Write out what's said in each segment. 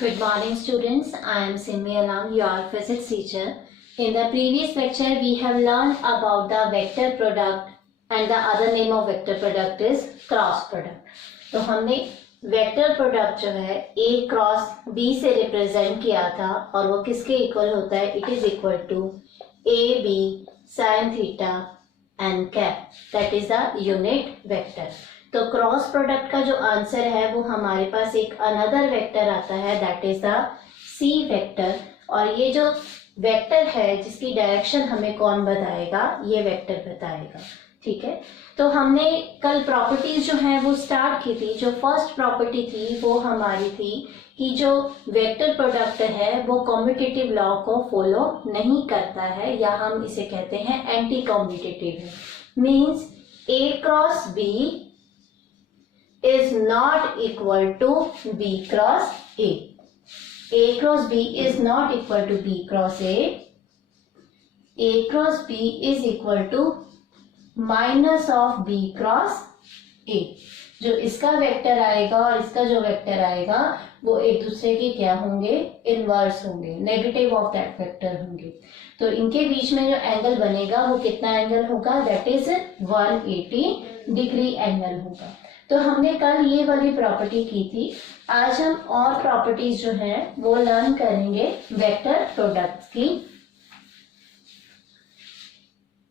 Good morning students, I am Simmi Alam, your physics teacher. In the previous lecture we have learned about the vector product and the other name of vector product is cross product. तो हमने vector product जो है A cross B से represent किया था और वो किसके इक्वल होता है, it is equal to AB sin theta and cap, that is the unit vector. तो क्रॉस प्रोडक्ट का जो आंसर है वो हमारे पास एक अनदर वेक्टर आता है, that is the C vector. और ये जो वेक्टर है जिसकी डायरेक्शन हमें कौन बताएगा, ये वेक्टर बताएगा. ठीक है, तो हमने कल प्रॉपर्टीज जो हैं वो स्टार्ट की थी. जो फर्स्ट प्रॉपर्टी थी वो हमारी थी कि जो वेक्टर प्रोडक्ट है वो कॉम्यूटेटिव लॉ को फॉलो नहीं करता है, या हम इसे कहते हैं एंटी कॉम्यूटेटिव है. Means A cross B is not equal to B cross A. A cross B is not equal to B cross A. A cross B is equal to minus of B cross A. जो इसका vector आएगा और इसका जो vector आएगा वो एक दूसरे के क्या होंगे, इनवर्स होंगे, नेगेटिव ऑफ दैट वेक्टर होंगे. तो इनके बीच में जो एंगल बनेगा वो कितना एंगल होगा, दैट इज 180 डिग्री एंगल होगा. तो हमने कल ये वाली प्रॉपर्टी की थी. आज हम और प्रॉपर्टीज जो हैं वो लर्न करेंगे वेक्टर प्रोडक्ट्स की.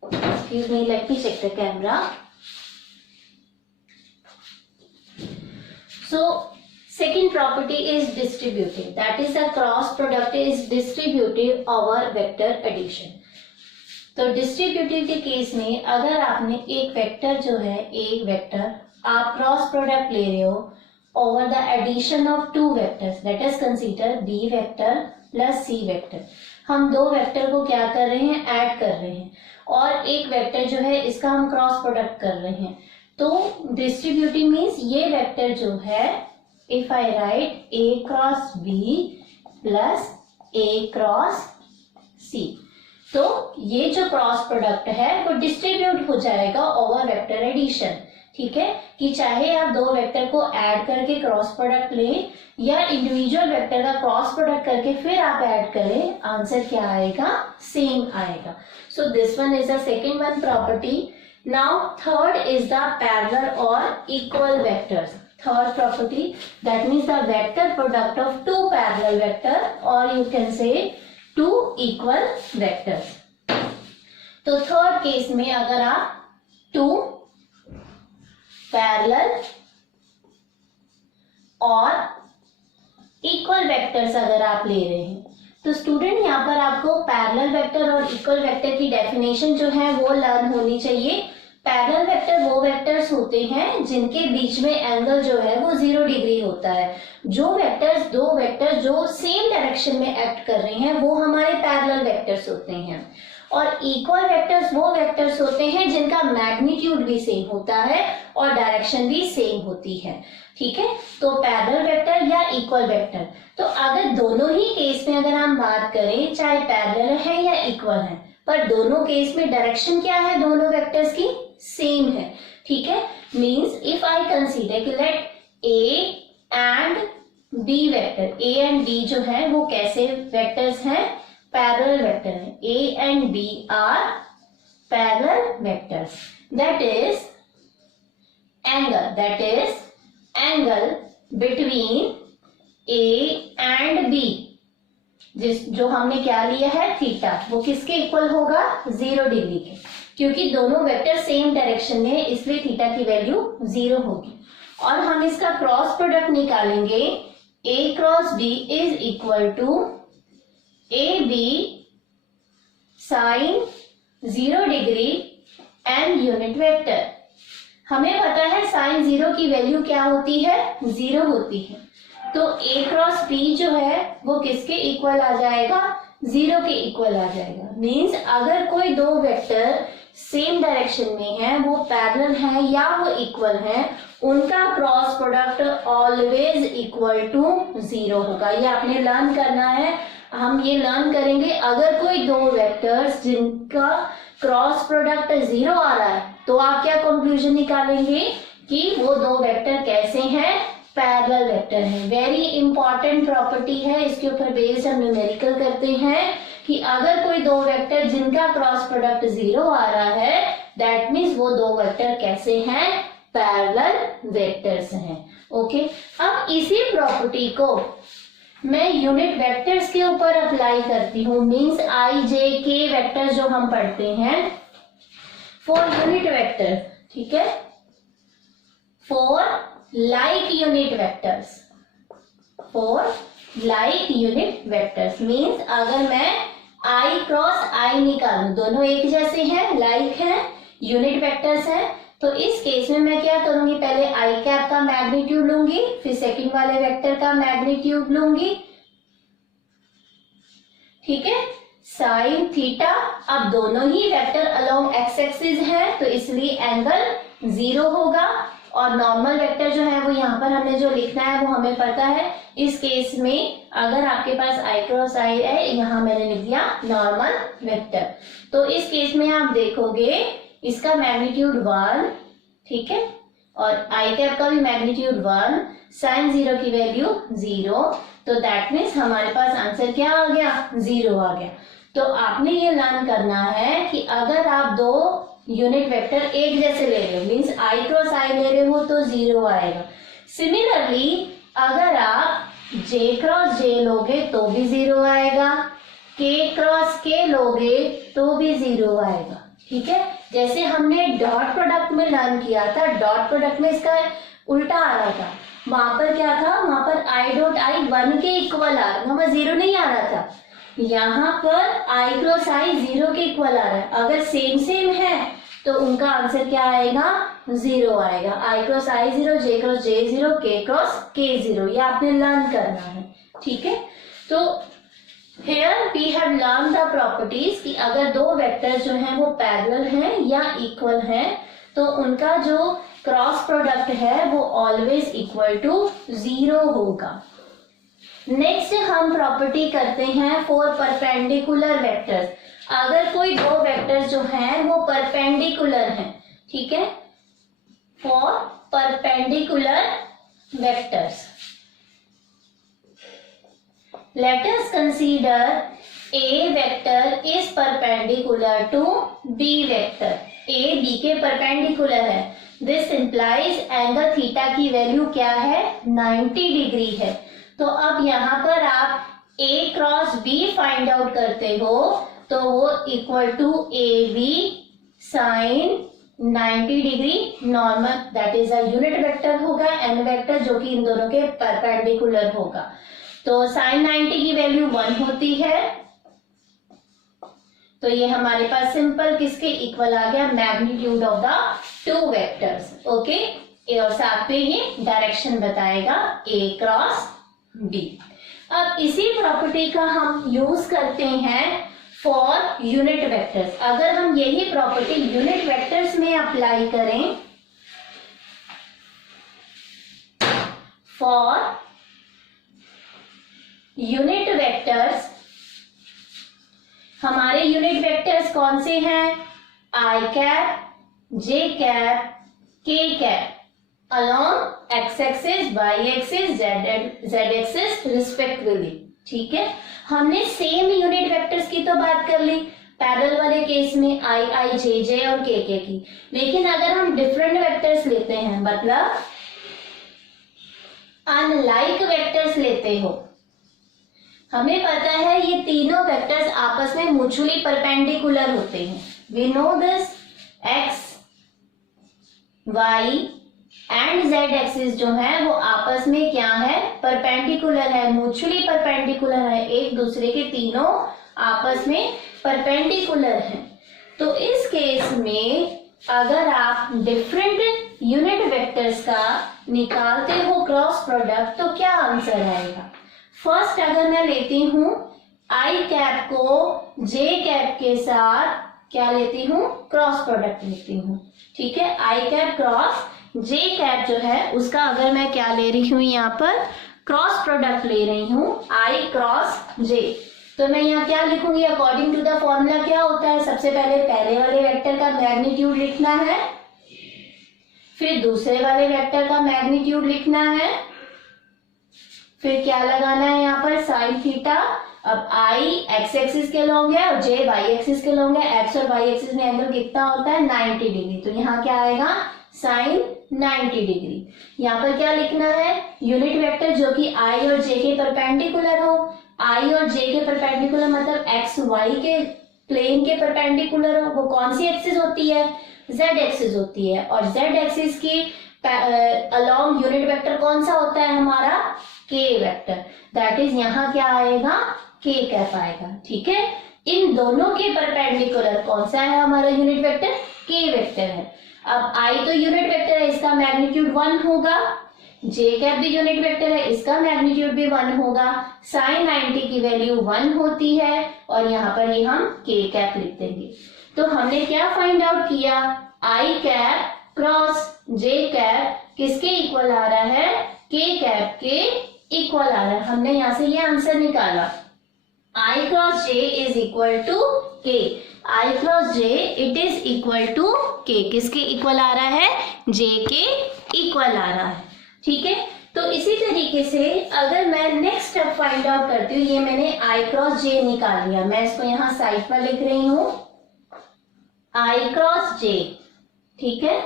Excuse me, let me check the camera. So second property is distributive, that is the cross product is distributive over vector addition. तो डिस्ट्रीब्यूटिव के केस में अगर आपने एक वेक्टर जो है, एक वेक्टर आप क्रॉस प्रोडक्ट ले रहे हो over the addition of two vectors, let us consider B vector plus C vector. हम दो वेक्टर को क्या कर रहे हैं, ऐड कर रहे हैं, और एक वेक्टर जो है इसका हम क्रॉस प्रोडक्ट कर रहे हैं. तो डिस्ट्रीब्यूटिव मीन्स ये वेक्टर जो है, if I write A cross B plus A cross C, तो ये जो क्रॉस प्रोडक्ट है वो डिस्ट्रीब्यूट हो जाएगा ओवर वेक्टर एडिशन. ठीक है, कि चाहे आप दो वेक्टर को ऐड करके क्रॉस प्रोडक्ट लें या इंडिविजुअल वेक्टर का क्रॉस प्रोडक्ट करके फिर आप ऐड करें, आंसर क्या आएगा, सेम आएगा. So this one is the second one property. Now third is the parallel और equal vectors. Third property, that means the vector product of two parallel vector, or you can say two equal vectors. तो third case में अगर आप two parallel और equal vectors अगर आप ले रहे हैं, तो स्टूडेंट यहाँ पर आपको पैरेलल वेक्टर और इक्वल वेक्टर की डेफिनेशन जो है वो लर्न होनी चाहिए. पैरेलल वेक्टर वो वेक्टर्स होते हैं जिनके बीच में एंगल जो है वो 0 डिग्री होता है. जो वेक्टर्स, दो वेक्टर जो सेम डायरेक्शन में एक्ट कर रहे हैं वो हमारे पैरेलल वेक्टर्स होते हैं. और इक्वल वेक्टर्स वो वेक्टर्स होते हैं जिनका मैग्नीट्यूड भी सेम होता है और डायरेक्शन भी सेम होती है. ठीक है, तो पैरेलल वेक्टर या इक्वल वेक्टर. तो अगर दोनों ही केस में अगर हम बात करें, चाहे पैरेलल है या इक्वल है, पर दोनों केस में डायरेक्शन क्या है, दोनों वेक्टर्स की सेम है. ठीक है, मींस इफ आई कंसीडर कि let A and B vector, A and B जो है वो कैसे वेक्टर्स हैं, पैरेलल वेक्टर है. A and B are parallel vectors. That is angle between A and B, जो हमने क्या लिया है, थीटा, वो किसके इक्वल होगा, 0 डिग्री के. क्योंकि दोनों वेक्टर सेम डायरेक्शन में है इसलिए थीटा की वैल्यू 0 होगी. और हम इसका क्रॉस प्रोडक्ट निकालेंगे. A cross B is equal to AB sine 0 degree and unit vector. हमें पता है साइन 0 की वैल्यू क्या होती है, 0 होती है. तो A क्रॉस B जो है वो किसके इक्वल आ जाएगा, 0 के इक्वल आ जाएगा. मीन्स अगर कोई दो वेक्टर सेम डायरेक्शन में है, वो पैरेलल है या वो इक्वल है, उनका cross product always equal to 0 होगा. ये आपने लर्न करना है. हम ये लर्न करेंगे अगर कोई दो वेक्टर्स जिनका क्रॉस प्रोडक्ट 0 आ रहा है तो आप क्या कंक्लूजन निकालेंगे कि वो दो वेक्टर कैसे हैं, पैरेलल वेक्टर है। वेरी इंपॉर्टेंट प्रॉपर्टी है, इसके ऊपर बेस्ड हम न्यूमेरिकल करते हैं कि अगर कोई दो वेक्टर जिनका क्रॉस प्रोडक्ट 0 आ रहा है, दैट मीन्स वो दो वेक्टर कैसे हैं, पैरेलल वेक्टर्स हैं। ओके, अब इसी प्रॉपर्टी को मैं यूनिट वेक्टर्स के ऊपर अप्लाई करती हूँ, मीन्स आई जे के वेक्टर्स जो हम पढ़ते हैं फॉर यूनिट वेक्टर, ठीक है, for like unit vectors, for like unit vectors means अगर मैं आई क्रॉस आई निकालूं, दोनों एक जैसे हैं, लाइक हैं, यूनिट वेक्टर्स हैं, तो इस केस में मैं क्या करूंगी, पहले आई कैप का मैग्नीट्यूड लूंगी, फिर सेकंड वाले वेक्टर का मैग्नीट्यूड लूंगी, ठीक है, साइन थीटा। अब दोनों ही वेक्टर अलोंग एक्स एक्सिस है तो इसलिए एंगल 0 होगा, और नॉर्मल वेक्टर जो है वो यहाँ पर हमने जो लिखना है वो हमें पता है। इस केस में अगर आपके पास आई क्रॉस आई है, यहाँ मैंने लिख दिया नॉर्मल वेक्टर, तो इस केस में आप देखोगे इसका मैग्नीट्यूड 1, ठीक है, और आई कैप का भी मैग्नीट्यूड 1, साइन 0 की वैल्यू 0, तो दैट मीन्स हमारे पास आंसर क्या आ गया, 0 आ गया। तो आपने ये लर्न करना है कि अगर आप दो यूनिट वेक्टर एक जैसे ले रहे हो, मीन्स आई क्रॉस आई ले रहे हो तो 0 आएगा। सिमिलरली अगर आप जे क्रॉस जे लोगे तो भी 0 आएगा, के क्रॉस के लोगे तो भी 0 आएगा, ठीक है। जैसे हमने डॉट प्रोडक्ट में लर्न किया था, डॉट प्रोडक्ट में इसका उल्टा आ रहा था, वहां पर क्या था, वहां पर आई डॉट आई 1 के इक्वल आ रहा था, वहां 0 नहीं आ रहा था। यहाँ पर आई क्रॉस आई 0 के इक्वल आ रहा है, अगर सेम सेम है तो उनका आंसर क्या आएगा, 0 आएगा। आई क्रॉस आई 0, जे क्रॉस जे 0, के क्रॉस के 0, ये आपने लर्न करना है, ठीक है। तो here we have learn the properties कि अगर दो वेक्टर्स जो हैं वो पैरेलल हैं या इक्वल हैं तो उनका जो क्रॉस प्रोडक्ट है वो ऑलवेज इक्वल टू 0 होगा। नेक्स्ट हम प्रॉपर्टी करते हैं फॉर परपेंडिकुलर वेक्टर्स। अगर कोई दो वेक्टर्स जो हैं वो परपेंडिकुलर हैं, ठीक है, for perpendicular vectors, let us consider a vector is perpendicular to b vector, a b के परपेंडिकुलर है, this implies एंगल थीटा की वैल्यू क्या है, 90 डिग्री है। तो अब यहाँ पर आप a cross b find out करते हो तो वो equal to A B sine 90 degree normal, that is a unit vector होगा, एन वेक्टर जो कि इन दोनों के परपेंडिकुलर होगा। तो साइन 90 की वैल्यू 1 होती है, तो ये हमारे पास सिंपल किसके इक्वल आ गया, magnitude of the two vectors, okay. और साथ में ये डायरेक्शन बताएगा ए क्रॉस बी। अब इसी प्रॉपर्टी का हम यूज करते हैं फॉर यूनिट वेक्टर्स। अगर हम यही प्रॉपर्टी यूनिट वेक्टर्स में अप्लाई करें फॉर यूनिट वेक्टर्स, हमारे यूनिट वेक्टर्स कौन से हैं, I cap, J cap, K cap along X axis, Y axis, Z axis respectively, ठीक है। हमने सेम यूनिट वेक्टर्स की तो बात कर ली पैरेलल वाले केस में आई आई जे जे और के की, लेकिन अगर हम डिफरेंट वेक्टर्स लेते हैं, मतलब अनलाइक वेक्टर्स लेते हो, हमें पता है ये तीनों वेक्टर्स आपस में म्यूचुअली परपेंडिकुलर होते हैं, we know this, X Y and Z axis जो है वो आपस में क्या है, परपेंडिकुलर है, म्यूचुअली परपेंडिकुलर है, एक दूसरे के तीनों आपस में परपेंडिकुलर हैं। तो इस केस में अगर आप डिफरेंट यूनिट वेक्टर्स का निकालते हो क्रॉस प्रोडक्ट तो क्या आंसर आएगा। फर्स्ट अगर मैं लेती हूं आई कैप को जे कैप के साथ क्या लेती हूं, क्रॉस प्रोडक्ट लेती हूं, ठीक है। आई कैप क्रॉस जे कैप जो है उसका अगर मैं क्या ले रही हूं, यहाँ पर क्रॉस प्रोडक्ट ले रही हूं आई क्रॉस जे, तो मैं यहाँ क्या लिखूंगी, अकॉर्डिंग टू द फॉर्मूला क्या होता है, सबसे पहले वाले वेक्टर का मैग्नीट्यूड लिखना है, फिर दूसरे वाले वेक्टर का मैग्नीट्यूड लिखना है, फिर क्या लगाना है यहाँ पर साइन थीटा। अब I एक्स एक्सिस के लॉन्ग है और J वाई एक्सिस के लॉन्ग है। एक्स और वाई एक्सिस में एंगल कितना होता है 90 डिग्री, तो यहाँ क्या आएगा साइन 90 डिग्री। यहाँ पर क्या लिखना है यूनिट वेक्टर जो कि I और J के परपेंडिकुलर हो। I और J के परपेंडिकुलर मतलब एक्स वाई के प्लेन के परपेंडिकुलर हो। वो कौन सी एक्सिस होती है Z एक्सिस होती है, और Z एक्सिस की अलोंग यूनिट वेक्टर कौन सा होता है हमारा K वेक्टर। दैट इज यहाँ क्या आएगा K कैप आएगा। ठीक है, इन दोनों के परपेंडिकुलर कौन सा है हमारा यूनिट वेक्टर K वेक्टर है। अब I तो यूनिट वेक्टर है, इसका मैग्नीट्यूड 1 होगा। J कैप भी यूनिट वेक्टर है, इसका मैग्नीट्यूड भी 1 होगा। साइन 90 की वैल्यू 1 होती है और यहाँ पर ये हम K कैप लिख देंगे। तो हमने क्या फाइंड आउट किया, I cap cross J cap किसके इक्वल आ रहा है K कैप के इक्वल आ रहा है। हमने यहाँ से ये आंसर निकाला I cross J is equal to K। I cross J it is equal to K। किसके इक्वल आ रहा है J के इक्वल आ रहा है। ठीक है, तो इसी तरीके से अगर मैं नेक्स्ट स्टेप फाइंड आउट करती हूँ, ये मैंने I क्रॉस J निकाल लिया, मैं इसको यहाँ साइड पर लिख रही हूँ I क्रॉस J। ठीक है,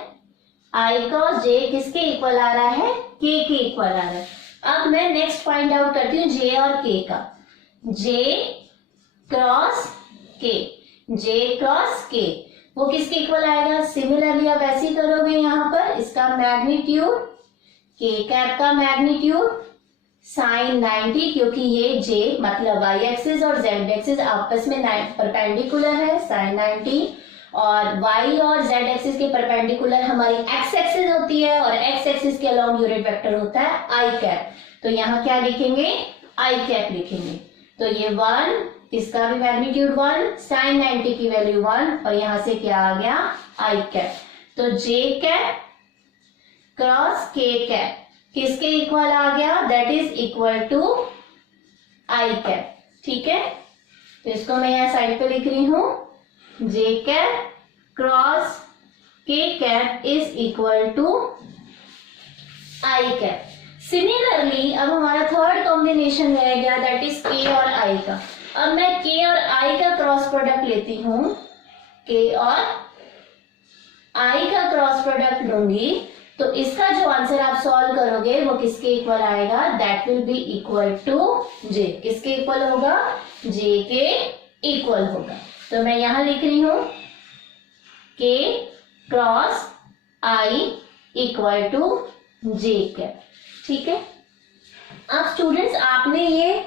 I क्रॉस J किसके इक्वल आ रहा है K के इक्वल आ रहा है। अब मैं नेक्स्ट फाइंड आउट करती हूँ J और K का। J cross K, J cross K वो किसके इक्वल आएगा। सिमिलरली आप ऐसे ही करोगे, यहाँ पर इसका मैग्नीट्यूड K कैप का मैग्नीट्यूड साइन 90, क्योंकि ये J मतलब y एक्सिस और z एक्सिस आपस में परपेंडिकुलर है साइन 90, और y और z एक्सिस के परपेंडिकुलर हमारी x एक्सिस होती है और x एक्सिस के अलोंग यूनिट वेक्टर होता है i कैप। तो यहाँ क्या लिखेंगे i कैप लिखेंगे। तो ये 1, इसका भी मैग्नीट्यूड 1, साइन 90 की वैल्यू 1 और यहाँ से क्या आ गया i कैप। तो j cap cross k cap किसके इक्वल आ गया, that is equal to i cap. ठीक है, तो इसको मैं यहाँ साइड पे लिख रही हूँ j cap cross k cap is equal to i cap. Similarly अब हमारा थर्ड कॉम्बिनेशन रह गया, दैट इज k और i का। अब मैं k और i का क्रॉस प्रोडक्ट लेती हूँ, k और i का क्रॉस प्रोडक्ट लूंगी, तो इसका जो आंसर आप सॉल्व करोगे वो किसके इक्वल आएगा, that will be equal to j। किसके इक्वल होगा, j के इक्वल होगा। तो मैं यहां लिख रही हूं k cross i equal to j cap. ठीक है, अब स्टूडेंट्स आपने ये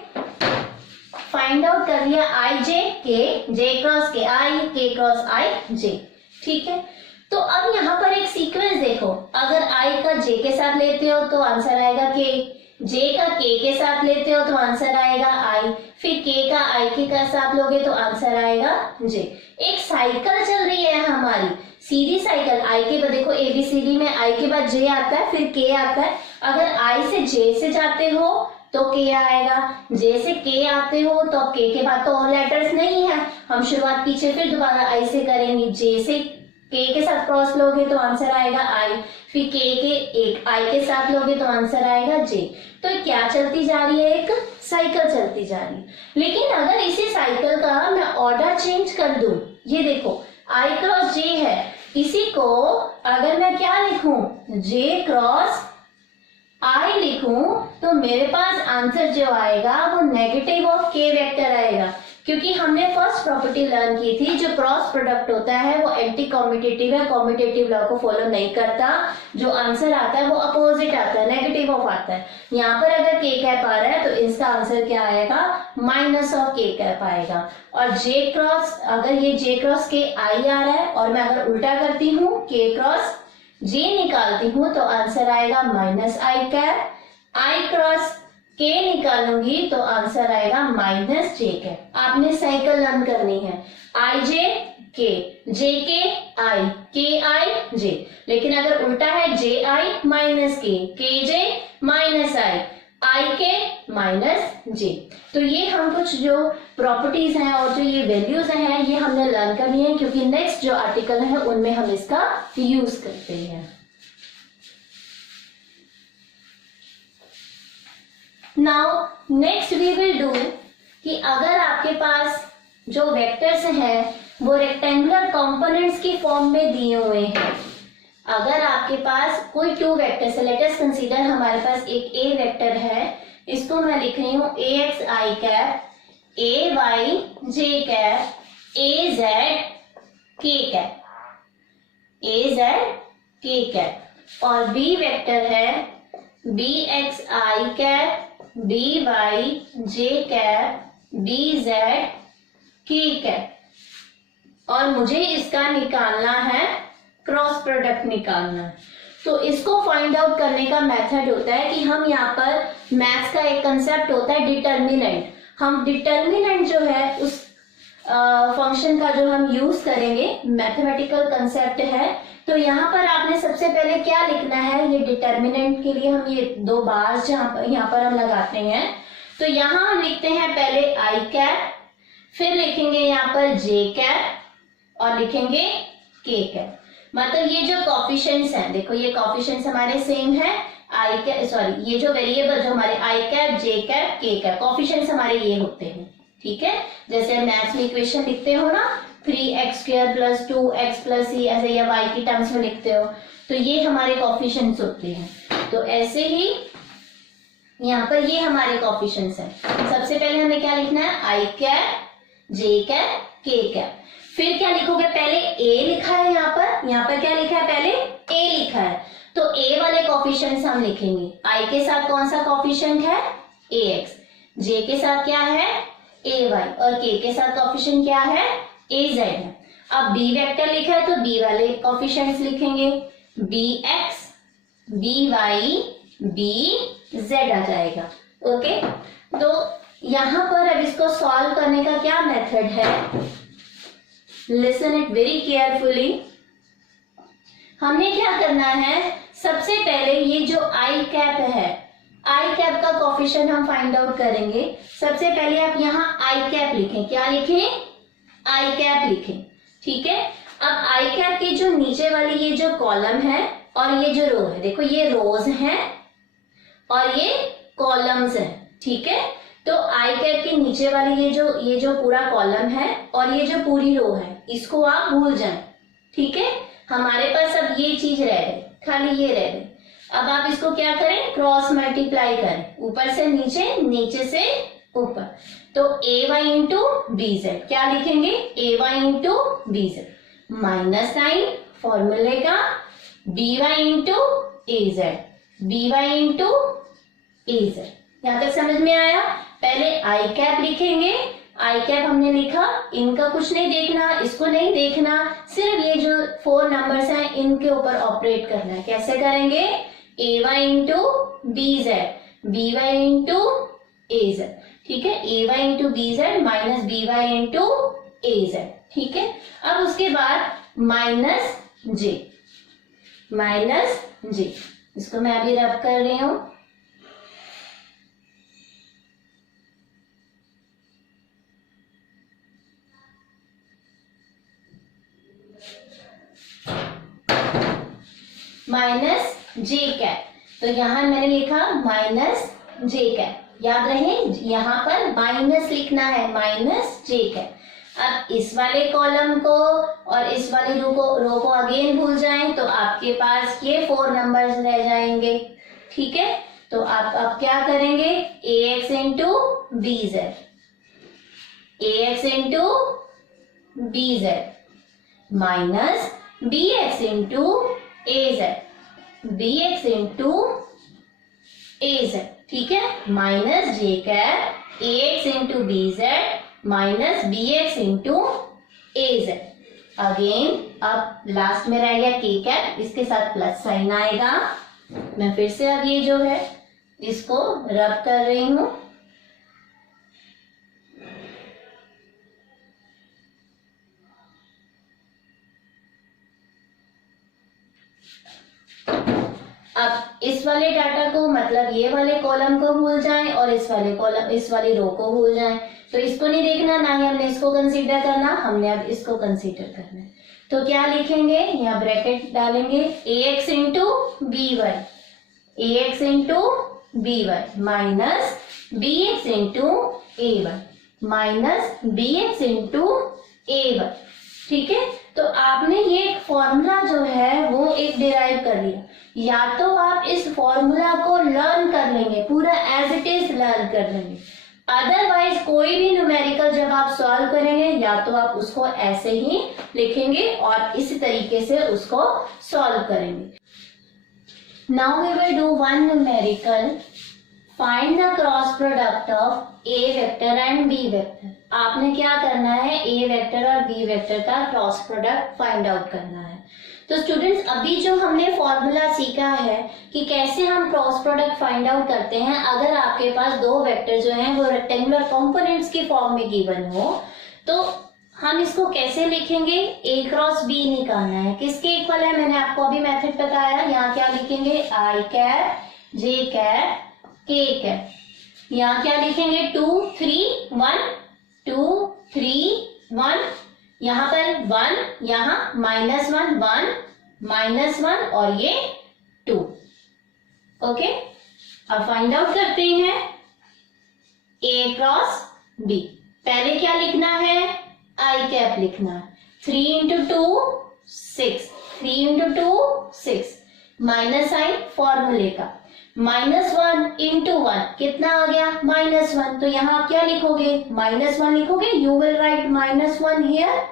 फाइंड आउट कर लिया i j k, j cross k i, k cross i j। ठीक है, तो अब यहाँ पर एक सीक्वेंस देखो, अगर i का j के साथ लेते हो तो आंसर आएगा k, j का k के साथ लेते हो तो आंसर आएगा i, फिर k का i के साथ लोगे तो आंसर आएगा j। एक साइकिल चल रही है हमारी, सीधी साइकिल। i के बाद देखो ABCD में i के बाद j आता है फिर k आता है। अगर i से j से जाते हो तो k आएगा, j से k आते हो तो अब k के बाद तो और लेटर्स नहीं है, हम शुरुआत पीछे फिर दोबारा i से करेंगे। j से k के साथ क्रॉस लोगे तो आंसर आएगा i, फिर k के एक i के साथ लोगे तो आंसर आएगा j। तो क्या चलती जा रही है, एक साइकिल चलती जा रही है। लेकिन अगर इसी साइकिल का मैं ऑर्डर चेंज कर दूं, ये देखो i क्रॉस j है, इसी को अगर मैं क्या लिखूं j क्रॉस i लिखूं तो मेरे पास आंसर जो आएगा वो नेगेटिव ऑफ k वेक्टर आएगा, क्योंकि हमने फर्स्ट प्रॉपर्टी लर्न की थी जो क्रॉस प्रोडक्ट होता है वो एंटी कॉम्पिटिटिव है, कॉम्पिटिटिव लॉ को फॉलो नहीं करता, जो आंसर आता है वो अपोजिट आता है, नेगेटिव ऑफ आता है। यहाँ पर अगर k कैप आ रहा है तो इसका आंसर क्या आएगा, माइनस ऑफ k कैप आएगा। और j क्रॉस, अगर ये j क्रॉस k i आ रहा है और मैं अगर उल्टा करती हूँ k क्रॉस j निकालती हूँ तो आंसर आएगा minus i cap, i cross k निकालूंगी तो आंसर आएगा माइनस j कैप। आपने साइकिल लर्न करनी है, i j k, j k i, k i j। लेकिन अगर उल्टा है j i minus k, k j minus i, i k minus j। तो ये हम कुछ जो प्रॉपर्टीज हैं और जो ये वैल्यूज हैं ये हमने लर्न करनी है, क्योंकि नेक्स्ट जो आर्टिकल है उनमें हम इसका यूज करते हैं। Now next we will do कि अगर आपके पास जो वेक्टर्स हैं वो रेक्टेंगुलर कंपोनेंट्स की फॉर्म में दिए हुए हैं, अगर आपके पास कोई टू वेक्टर्स है, लेट अस कंसीडर हमारे पास एक ए वेक्टर है, इसको मैं लिख रही हूँ ए एक्स आई कैप, ए वाई जे कैप, ए जेड के कैप, ए जेड के कैप, और बी वेक्टर है बी एक्स आई कैप, बी वाई जे कैप, बी जेड के कैप, और मुझे इसका निकालना है क्रॉस प्रोडक्ट निकालना है। तो इसको फाइंड आउट करने का मेथड होता है कि हम यहाँ पर मैथ्स का एक कंसेप्ट होता है डिटर्मिनेंट, हम डिटर्मिनेंट जो है उस फंक्शन का जो हम यूज करेंगे, मैथमेटिकल कंसेप्ट है। तो यहाँ पर आपने सबसे पहले क्या लिखना है, ये डिटर्मिनेंट के लिए हम ये दो बार्स यहाँ पर हम लगाते हैं। तो यहाँ हम लिखते हैं पहले आई कैप, फिर लिखेंगे यहाँ पर जे कैप और लिखेंगे के कैप। मतलब ये जो कोफिशिएंट्स हैं, देखो ये कोफिशिएंट्स हमारे सेम है, आई कैप सॉरी ये जो वेरिएबल जो हमारे आई cap, J cap, K cap, coefficients हमारे ये होते हैं। ठीक है, जैसे मैथ्स में इक्वेशन लिखते हो ना 3x² + 2x + c, ऐसे या y की टर्म्स में लिखते हो, तो ये हमारे कोफिशिएंट्स होते हैं। तो ऐसे ही यहाँ पर ये हमारे कोफिशिएंट्स हैं। सबसे पहले हमें क्या लिखना है, आई cap, J cap, K cap. फिर क्या लिखोगे, पहले ए लिखा है यहाँ पर क्या लिखा है, पहले ए लिखा है, तो ए वाले कोफिशिएंट्स हम लिखेंगे। आई के साथ कौन सा कोफिशिएंट है, ए एक्स, जे के साथ क्या है, ए वाई, और के साथ कोफिशिएंट क्या है, ए जेड है। अब बी वेक्टर लिखा है तो बी वाले कोफिशिएंट्स लिखेंगे, B X, B Y, B Z आ जाएगा। ओके, तो यहां पर अब इसको सॉल्व करने का क्या मेथड है, लिसन इट वेरी केयरफुली। हमने क्या करना है, सबसे पहले ये जो आई कैप है, आई कैप का कोफिशिएंट हम फाइंड आउट करेंगे। सबसे पहले आप यहाँ आई कैप लिखें, क्या लिखें, आई कैप लिखें। ठीक है, अब आई कैप की जो नीचे वाली ये जो कॉलम है और ये जो रो है, देखो ये रोज हैं और ये कॉलम्स हैं। ठीक है, तो आई कैप के नीचे वाली ये जो पूरा कॉलम है और ये जो पूरी रो है, इसको आप भूल जाएं। ठीक है, हमारे पास अब ये चीज रह गई, खाली ये रह गई। अब आप इसको क्या करें, क्रॉस मल्टीप्लाई करें, ऊपर से नीचे, नीचे से ऊपर। तो ए वाई इंटू बी जेड, क्या लिखेंगे, ए वाई इंटू बी जेड, -9 फॉर्मूले का B Y into A Z, B Y into A Z. यहां तक समझ में आया। पहले आई कैप लिखेंगे, आई कैप हमने लिखा, इनका कुछ नहीं देखना, इसको नहीं देखना, सिर्फ ये जो 4 नंबर्स हैं इनके ऊपर ऑपरेट करना है। कैसे करेंगे, A Y into B Z, B Y into A Z. ठीक है, A Y into B Z minus B Y into A Z. ठीक है, अब उसके बाद माइनस जे, इसको मैं अभी रब कर रही हूं। माइनस जे कैप, तो यहां मैंने लिखा माइनस जे कैप, याद रहे यहां पर माइनस लिखना है, माइनस जे कैप। अब इस वाले कॉलम को और इस वाली रो को अगेन भूल जाएं तो आपके पास ये 4 नंबर्स रह जाएंगे। ठीक है, तो आप अब क्या करेंगे, A X into B Z, A X into B Z minus B X into A Z, B X into A Z. ठीक है, minus J cap A X into B Z minus B X into A Z. Again अब last में रह गया के cap, इसके साथ plus sign आएगा। मैं फिर से अब ये जो है इसको रब कर रही हूं। अब इस वाले डाटा को मतलब ये वाले कॉलम को भूल जाएं और इस वाली रो को भूल जाएं। तो इसको नहीं देखना, ना ही हमने इसको कंसीडर करना, हमने अब इसको कंसीडर करना है। तो क्या लिखेंगे, यहाँ ब्रैकेट डालेंगे, A X into B Y, A X into B Y minus bx into a1 minus bx into a1। ठीक है, तो आपने ये एक फॉर्मूला जो है वो एक डिराइव कर लिया। या तो आप इस फॉर्मूला को लर्न कर लेंगे, पूरा एज इट इज लर्न कर लेंगे, अदरवाइज कोई भी न्यूमेरिकल जब आप सॉल्व करेंगे या तो आप उसको ऐसे ही लिखेंगे और इसी तरीके से उसको सॉल्व करेंगे। Now we will do one numerical, find the cross product of A vector and B vector. आपने क्या करना है, ए वेक्टर और बी वेक्टर का क्रॉस प्रोडक्ट फाइंड आउट करना है। तो स्टूडेंट्स, अभी जो हमने फॉर्मूला सीखा है कि कैसे हम क्रॉस प्रोडक्ट फाइंड आउट करते हैं अगर आपके पास दो वेक्टर जो हैं वो रेक्टेंगुलर कंपोनेंट्स की फॉर्म में गिवन हो, तो हम इसको कैसे लिखेंगे, ए क्रॉस बी निकालना है। किसके इक्वल है, मैंने आपको अभी मेथड बताया। यहाँ क्या लिखेंगे, आई cap J cap K cap. यहाँ क्या लिखेंगे, 2 3 1 2 3 1, यहाँ पर 1, यहाँ -1 1 -1 और ये 2। ओके, अब फाइंड आउट करते हैं ए क्रॉस बी। पहले क्या लिखना है, आई कैप लिखना है। 3 इंटू 2 6, 3 इंटू 2 6, माइनस साइन फॉर्मूले का, -1 इंटू 1 कितना आ गया, -1। तो यहाँ आप क्या लिखोगे, -1 लिखोगे, यू विल राइट -1 हियर।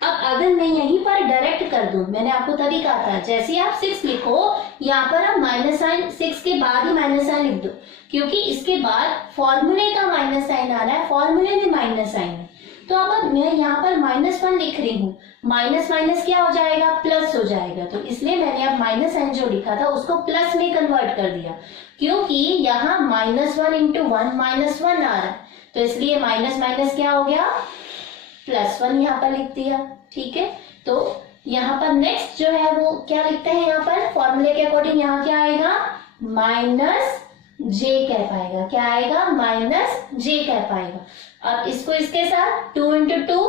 अब अगर मैं यहीं पर डायरेक्ट कर दूं, मैंने आपको तभी कहा था जैसे आप 6 लिखो, यहाँ पर आप माइनस साइन 6 के बाद ही माइनस साइन लिख दो, क्योंकि इसके बाद फॉर्मूले का माइनस साइन आ रहा है, फॉर्मूले में माइनस साइन है। तो अब मैं यहाँ पर -1 लिख रही हूँ, माइनस माइनस क्या हो जाएगा, प्लस हो जाएगा। तो इसलिए मैंने अब माइनस साइन जो लिखा था उसको प्लस में कन्वर्ट कर दिया, क्योंकि यहाँ -1 इंटू 1 -1 आ रहा है, तो इसलिए माइनस माइनस क्या हो गया, +1 यहाँ पर लिख दिया। ठीक है, तो यहाँ पर नेक्स्ट जो है वो क्या लिखते हैं, यहाँ पर फॉर्मूले के अकॉर्डिंग यहाँ क्या आएगा, -j कैप आएगा। क्या आएगा, -j कैप आएगा। अब इसको इसके साथ 2 इंटू 2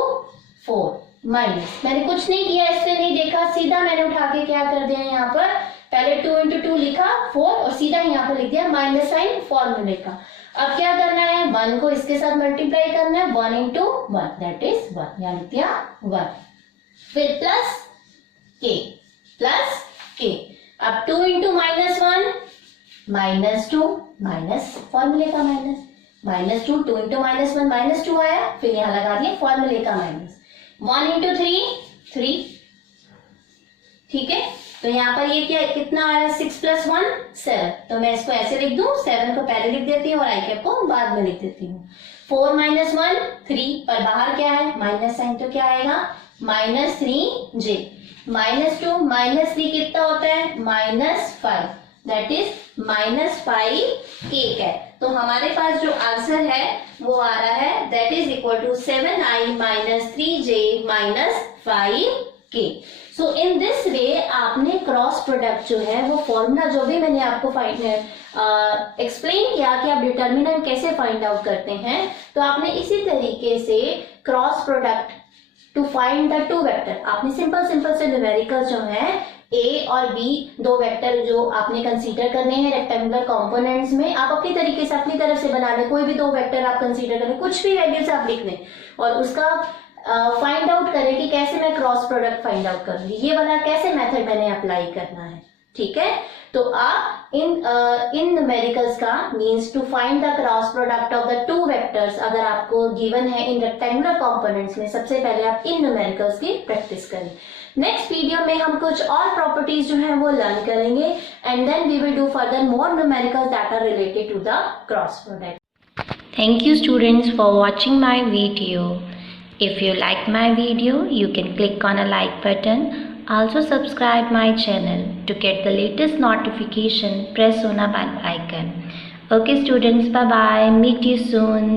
4 माइनस, मैंने कुछ नहीं किया, इससे नहीं देखा, सीधा मैंने उठा के क्या कर दिया, यहाँ पर पहले 2 इंटू 2 लिखा 4 और सीधा यहाँ पर लिख दिया माइनस साइन फॉर्मूले का। अब क्या करना है, 1 को इसके साथ मल्टीप्लाई करना है, 1 इंटू 1 दैट इज 1, यहाँ लिख दिया 1, फिर प्लस के। अब 2 इंटू -1 -2, माइनस फॉर्मूले का -2, 2 इंटू -1 -2 आया, फिर यहाँ लगा दिया फॉर्मूले का माइनस, 1 इंटू 3 ठीक है। तो यहाँ पर ये क्या कितना आ रहा है, 6 + 1 7। तो मैं इसको ऐसे लिख दूं, 7 को पहले लिख देती हूँ और आई कैप को बाद में लिख देती हूँ। 4 - 1 3, पर बाहर क्या है माइनस साइन, तो क्या आएगा -3j। -2 -3 कितना होता है, -5, दैट इज -5k कैप। तो हमारे पास जो आंसर है वो आ रहा है that is equal to 7i - 3j - 5k। So in this way आपने क्रॉस प्रोडक्ट जो है वो फॉर्मूला जो भी मैंने आपको एक्सप्लेन किया कि आप डिटर्मिनेंट कैसे फाइंड आउट करते हैं, तो आपने इसी तरीके से cross product to find the two vector, आपने सिंपल से न्यूमेरिकल जो है ए और बी दो वेक्टर जो आपने कंसीडर करने हैं रेक्टेंगुलर कंपोनेंट्स में, आप अपनी तरीके से अपनी तरफ से बना लें, कोई भी दो वेक्टर आप कंसीडर करें, कुछ भी वैल्यूज आप लिख लें और उसका फाइंड आउट करें कि कैसे मैं क्रॉस प्रोडक्ट फाइंड आउट करूंगी, ये वाला कैसे मेथड मैंने अप्लाई करना है। ठीक है, तो आप इन न्यूमेरिकल्स का means to find the cross product of the two vectors अगर आपको गिवन है इन रेक्टेंगुलर कंपोनेंट्स में, सबसे पहले आप इन न्यूमेरिकल्स की प्रैक्टिस करें। नेक्स्ट वीडियो में हम कुछ और प्रॉपर्टीज जो है वो लर्न करेंगे and then we will do further more numericals that are related to the cross product. Thank you students for watching my video. If you like my video, you can click on a like button. Also subscribe my channel. To get the latest notification, press on a bell icon. Okay students, bye bye. Meet you soon.